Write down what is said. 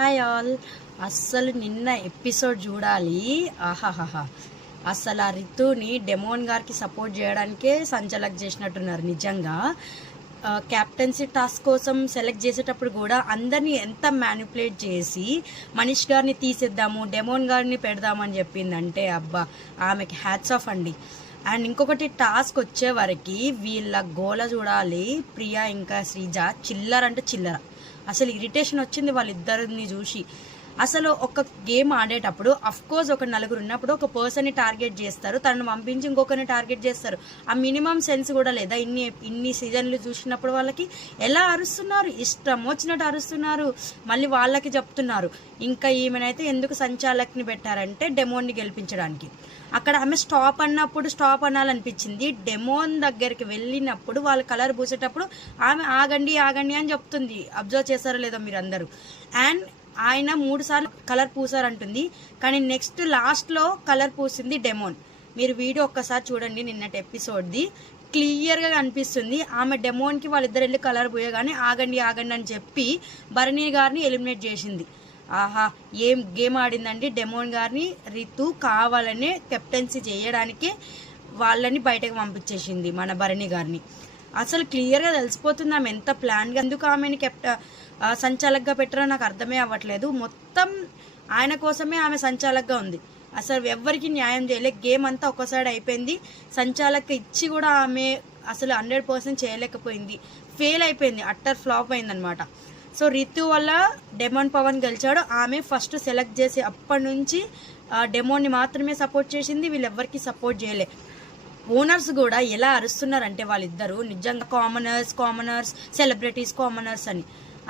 Hi all. అస్సలు నిన్న episode చూడాలి. ఆహాహాహా, అసలు ఆ రితుని డెమోన్ గారికి సపోర్ట్ చేయడానికే సంచలక్ చేసినట్టున్నారు. నిజంగా క్యాప్టెన్సీ టాస్క్ కోసం సెలెక్ట్ చేసేటప్పుడు కూడా అందరినీ ఎంత మ్యానిపులేట్ చేసి మనీష్ గారిని తీసేద్దాము, డెమోన్ గారిని పెడదామని చెప్పిందంటే అబ్బా, ఆమెకి హ్యాట్స్ ఆఫ్ అండి. అండ్ ఇంకొకటి టాస్క్ వచ్చే వరకు వీళ్ళ గోల చూడాలి. ప్రియా ఇంకా శ్రీజ చిల్లర అంటే చిల్లర. అసలు ఇరిటేషన్ వచ్చింది వాళ్ళిద్దరిని చూసి. అసలు ఒక గేమ్ ఆడేటప్పుడు కోర్స్ ఒక నలుగురు ఉన్నప్పుడు ఒక పర్సన్ని టార్గెట్ చేస్తారు, తనను పంపించి ఇంకొకరిని టార్గెట్ చేస్తారు. ఆ మినిమం సెన్స్ కూడా లేదా? ఇన్ని సీజన్లు చూసినప్పుడు వాళ్ళకి ఎలా అరుస్తున్నారు, ఇష్టం వచ్చినట్టు అరుస్తున్నారు. మళ్ళీ వాళ్ళకి చెప్తున్నారు. ఇంకా ఈమెనైతే ఎందుకు సంచాలక్ని పెట్టారంటే డెమోన్ని గెలిపించడానికి. అక్కడ ఆమె స్టాప్ అన్నప్పుడు స్టాప్ అనాలనిపించింది. డెమోన్ దగ్గరికి వెళ్ళినప్పుడు వాళ్ళు కలర్ పూసేటప్పుడు ఆమె ఆగండి ఆగండి అని చెప్తుంది. అబ్జర్వ్ చేశారో లేదో మీరు అందరూ. అండ్ ఆయన 3 సార్లు కలర్ పూసారంటుంది, కానీ నెక్స్ట్ లాస్ట్లో కలర్ పూసింది డెమోన్. మీరు వీడియో ఒక్కసారి చూడండి, నిన్నటి ఎపిసోడ్ది క్లియర్గా కనిపిస్తుంది. ఆమె డెమోన్కి వాళ్ళిద్దరు వెళ్ళి కలర్ పూయగానే ఆగండి ఆగండి అని చెప్పి భరణి గారిని ఎలిమినేట్ చేసింది. ఆహా, ఏం గేమ్ ఆడిందండి. డెమోన్ గారిని రితు కావాలనే కెప్టెన్సీ చేయడానికే వాళ్ళని బయటకు పంపించేసింది మన భరణి గారిని. అసలు క్లియర్గా తెలిసిపోతుంది ఆమె ఎంత ప్లాన్గా. ఎందుకు ఆమెని సంచాలక్గా పెట్టారో నాకు అర్థమే అవ్వట్లేదు. మొత్తం ఆయన కోసమే ఆమె సంచాలక్గా ఉంది. అసలు ఎవ్వరికి న్యాయం చేయలే. గేమ్ అంతా ఒక్కసారి అయిపోయింది. సంచాలక్ ఇచ్చి కూడా ఆమె అసలు 100% చేయలేకపోయింది. ఫెయిల్ అయిపోయింది, అట్టర్ ఫ్లాప్ అయిందనమాట. సో రితు వల్ల డెమోన్ పవన్ గెలిచాడు. ఆమె ఫస్ట్ సెలెక్ట్ చేసి అప్పటి నుంచి డెమోన్ని మాత్రమే సపోర్ట్ చేసింది, వీళ్ళెవ్వరికి సపోర్ట్ చేయలే. ఓనర్స్ కూడా ఎలా అరుస్తున్నారంటే వాళ్ళిద్దరూ నిజంగా కామనర్స్ సెలబ్రిటీస్ కామనర్స్ అని.